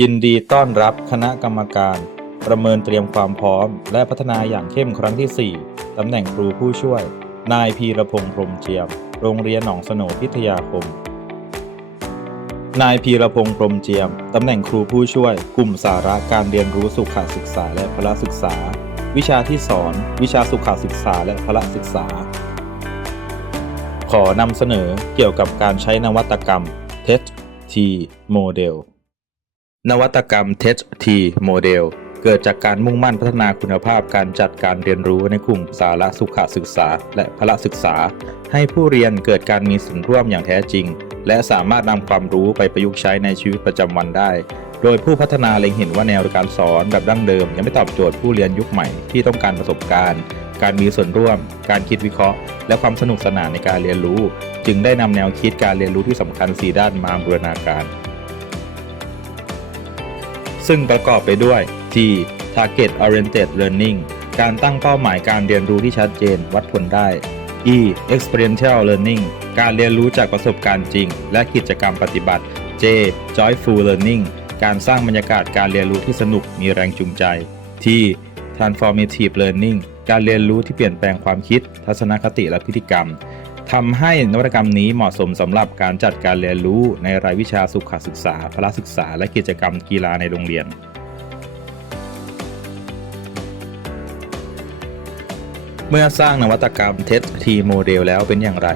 ยินดีต้อนรับคณะกรรมการ ประเมินเตรียมความพร้อม และพัฒนาอย่างเข้มครั้งที่ 4 ตำแหน่งครูผู้ช่วย นายพีรพงษ์พรมเจียม โรงเรียนหนองสโหนพิทยาคม นายพีรพงษ์พรมเจียม ตำแหน่งครูผู้ช่วย กลุ่มสาระการเรียนรู้สุขศึกษาและพละศึกษา วิชาที่สอน วิชาสุขศึกษาและพละศึกษา ขอนำเสนอเกี่ยวกับการใช้นวัตกรรม TET T Model นวัตกรรม TET T Model เกิดจากการมุ่งมั่นพัฒนาคุณภาพการจัดการเรียนรู้ในกลุ่มสาระสุขศึกษา และพละศึกษา ให้ผู้เรียนเกิดการมีส่วนร่วมอย่างแท้จริง และสามารถนำความรู้ไปประยุกต์ใช้ในชีวิตประจำวันได้ โดยผู้พัฒนาเล็งเห็นว่าแนวการสอนแบบดั้งเดิม ยังไม่ตอบโจทย์ผู้เรียนยุคใหม่ที่ต้องการประสบการณ์ การมีส่วนร่วม การคิดวิเคราะห์ และความสนุกสนานในการเรียนรู้ จึงได้นำแนวคิดการเรียนรู้ที่สำคัญ 4 ด้านมาบูรณาการ ซึ่งประกอบไปด้วย T Target Oriented Learning การตั้งเป้าหมายการเรียนรู้ที่ชัดเจนวัดผลได้ E Experiential Learning การเรียนรู้จากประสบการณ์จริง และกิจกรรมปฏิบัติ J Joyful Learning การสร้างบรรยากาศการเรียนรู้ที่สนุกมีแรงจูงใจ T Transformative Learning การเรียนรู้ที่เปลี่ยนแปลงความคิด ทัศนคติและพฤติกรรม ทำให้นวัตกรรมนี้เหมาะสมสำหรับการจัดการเรียนรู้ในรายวิชาสุขศึกษาพละศึกษา และกิจกรรมกีฬาในโรงเรียนเมื่อสร้างนวัตกรรม TEST T Model แล้วเป็นอย่างไร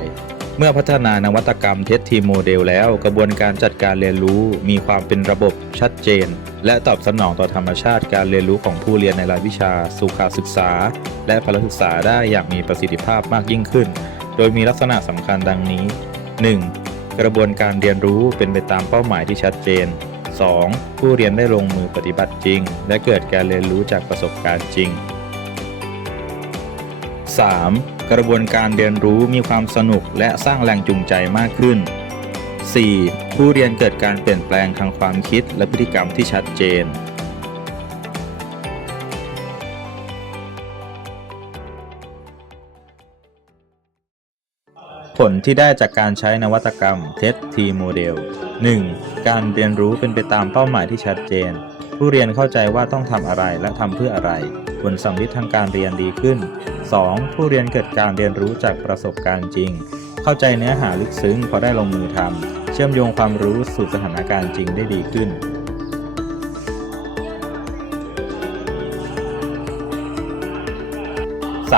เมื่อพัฒนานวัตกรรม TEST T Model แล้ว กระบวนการจัดการเรียนรู้มีความเป็นระบบชัดเจน และตอบสนองต่อธรรมชาติการเรียนรู้ของผู้เรียนในรายวิชาสุขศึกษา และพละศึกษาได้อย่างมีประสิทธิภาพมากยิ่งขึ้น โดยมีลักษณะสำคัญดังนี้ 1. กระบวนการเรียนรู้เป็นไปตามเป้าหมายที่ชัดเจน 2. ผู้เรียนได้ลงมือปฏิบัติจริง และเกิดการเรียนรู้จากประสบการณ์จริง 3. กระบวนการเรียนรู้มีความสนุกและสร้างแรงจูงใจมากขึ้น 4. ผู้เรียนเกิดการเปลี่ยนแปลงทางความคิดและพฤติกรรมที่ชัดเจน ผลที่ได้จากการใช้นวัตกรรม TEST T Model 1. การเรียนรู้เป็นไปตามเป้าหมายที่ชัดเจน ผู้เรียนเข้าใจว่าต้องทำอะไรและทำเพื่ออะไร ผลสัมฤทธิ์ทางการเรียนดีขึ้น 2. ผู้เรียนเกิดการเรียนรู้จากประสบการณ์จริง เข้าใจเนื้อหาลึกซึ้งพอได้ลงมือทำเชื่อมโยงความรู้สู่สถานการณ์จริงได้ดีขึ้น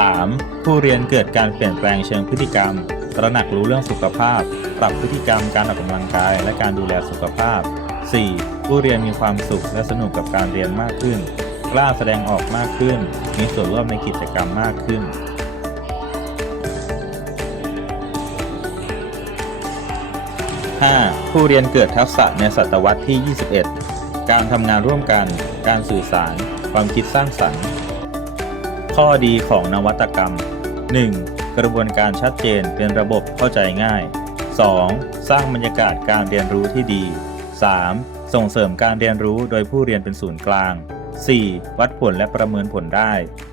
3. ผู้เรียนเกิดการเปลี่ยนแปลงเชิงพฤติกรรม ตระหนักรู้เรื่องสุขภาพ ปรับพฤติกรรมการออกกำลังกาย และการดูแลสุขภาพ 4. ผู้เรียนมีความสุขและสนุกกับการเรียนมากขึ้น กล้าแสดงออกมากขึ้น มีส่วนร่วมในกิจกรรมมากขึ้น 5. ผู้เรียนเกิดทักษะในศตวรรษที่ 21 การทำงานร่วมกัน การสื่อสาร ความคิดสร้างสรรค์ ข้อดีของนวัตกรรม 1. กระบวนการชัดเจนเป็นระบบเข้าใจง่าย 2. สร้างบรรยากาศการเรียนรู้ที่ดี 3. ส่งเสริมการเรียนรู้โดยผู้เรียนเป็นศูนย์กลาง 4. วัดผลและประเมินผลได้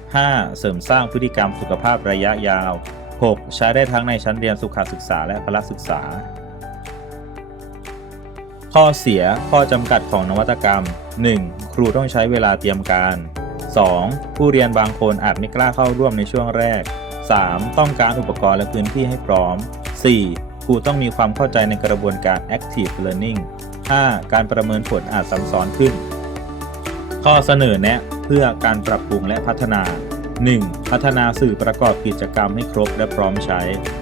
5. เสริมสร้างพฤติกรรมสุขภาพระยะยาว 6. ใช้ได้ทั้งในชั้นเรียนสุขศึกษาและพละศึกษา ข้อเสียข้อจำกัดของนวัตกรรม 1. ครูต้องใช้เวลาเตรียมการ 2. ผู้เรียนบางคนอาจไม่กล้าเข้าร่วมในช่วงแรก 3. ต้องการอุปกรณ์และพื้นที่ให้พร้อม 4. ครูต้องมีความเข้าใจในกระบวนการ active learning 5. การประเมินผลอาจซับซ้อนขึ้น ข้อเสนอแนะเพื่อการปรับปรุงและพัฒนา 1. พัฒนาสื่อประกอบกิจกรรมให้ครบและพร้อมใช้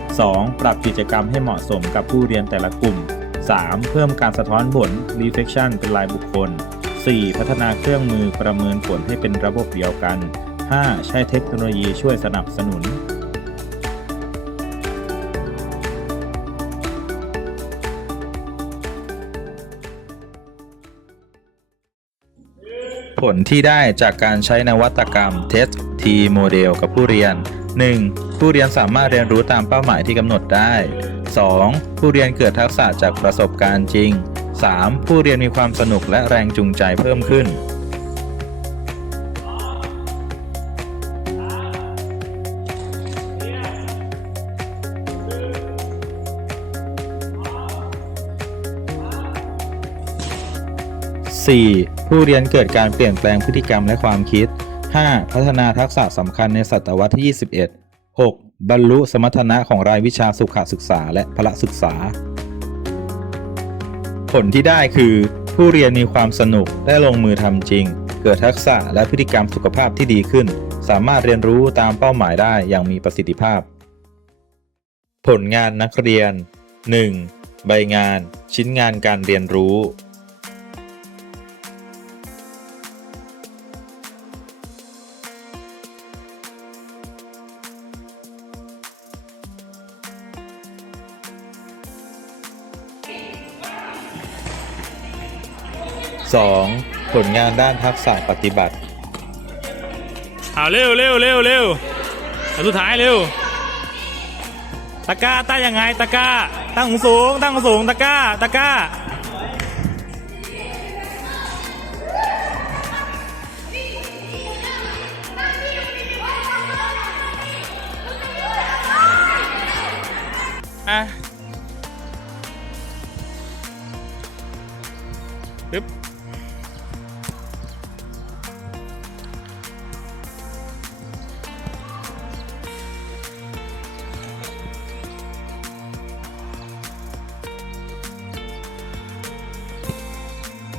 2. ปรับกิจกรรมให้เหมาะสมกับผู้เรียนแต่ละกลุ่ม 3. เพิ่มการสะท้อนผล reflection เป็นรายบุคคล 4. พัฒนาเครื่องมือประเมินผลให้เป็นระบบเดียวกัน 5. ใช้เทคโนโลยีช่วยสนับสนุน ผลที่ได้จากการใช้นวัตกรรม TEST T Model กับผู้เรียน 1. ผู้เรียนสามารถเรียนรู้ตามเป้าหมายที่กำหนดได้ 2. ผู้เรียนเกิดทักษะจากประสบการณ์จริง 3. ผู้เรียนมีความสนุกและแรงจูงใจเพิ่มขึ้น 4. ผู้เรียนเกิดการเปลี่ยนแปลงพฤติกรรมและความคิด 5. พัฒนาทักษะสำคัญในศตวรรษที่ 21 6. บรรลุสมรรถนะของรายวิชาสุขศึกษาและพละศึกษา ผลที่ได้คือ ผู้เรียนมีความสนุกได้ลงมือทำจริง เกิดทักษะและพฤติกรรมสุขภาพที่ดีขึ้น สามารถเรียนรู้ตามเป้าหมายได้อย่างมีประสิทธิภาพ ผลงานนักเรียน 1. ใบงาน ชิ้นงานการเรียนรู้ 2. ผลงานด้านทักษะปฏิบัติ เอาเร็วเร็วเร็วเร็วอันสุดท้ายเร็ว ตะกร้าตั้งยังไงตะกร้า ตั้งสูง ตั้งสูงตะกร้า ตะกร้า อะปึ๊บ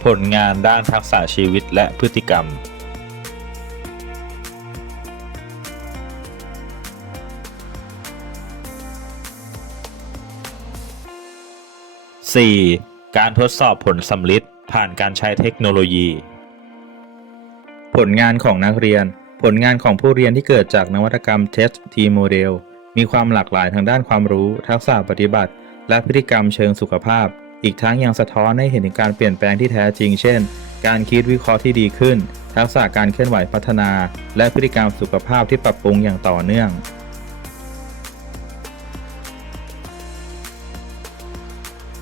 ผลงานด้านทักษะชีวิตและพฤติกรรม 4. การทดสอบผลสำลิดผ่านการใช้เทคโนโลยี ผลงานของนักเรียน ผลงานของผู้เรียนที่เกิดจากนวัตกรรม Test T Model มีความหลากหลายทางด้านความรู้ ทักษะปฏิบัติ และพฤติกรรมเชิงสุขภาพ อีกทั้งยังสะท้อนให้เห็นถึงการเปลี่ยนแปลงที่แท้จริง เช่น การคิดวิเคราะห์ที่ดีขึ้น ทักษะการเคลื่อนไหวพัฒนา และพฤติกรรมสุขภาพที่ปรับปรุงอย่างต่อเนื่อง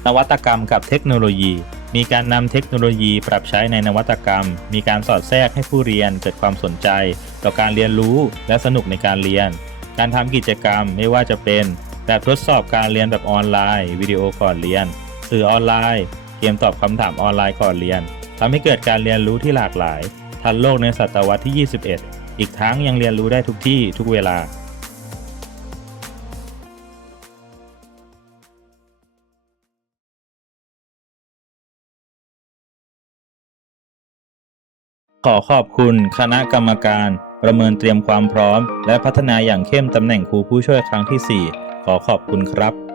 นวัตกรรมกับเทคโนโลยี มีการนำเทคโนโลยีปรับใช้ในนวัตกรรม มีการสอดแทรกให้ผู้เรียนเกิดความสนใจ ต่อการเรียนรู้และสนุกในการเรียน การทำกิจกรรมไม่ว่าจะเป็น แบบทดสอบการเรียนแบบออนไลน์ วิดีโอก่อนเรียน สื่อออนไลน์ เกมตอบคำถามออนไลน์ก่อนเรียนทำให้เกิดการเรียนรู้ที่หลากหลาย ทันโลกในศตวรรษที่ 21 อีกทั้งยังเรียนรู้ได้ทุกที่ทุกเวลาขอขอบคุณคณะกรรมการ ประเมินเตรียมความพร้อม และพัฒนาอย่างเข้มตำแหน่งครูผู้ช่วยครั้งที่ 4 ขอขอบคุณครับ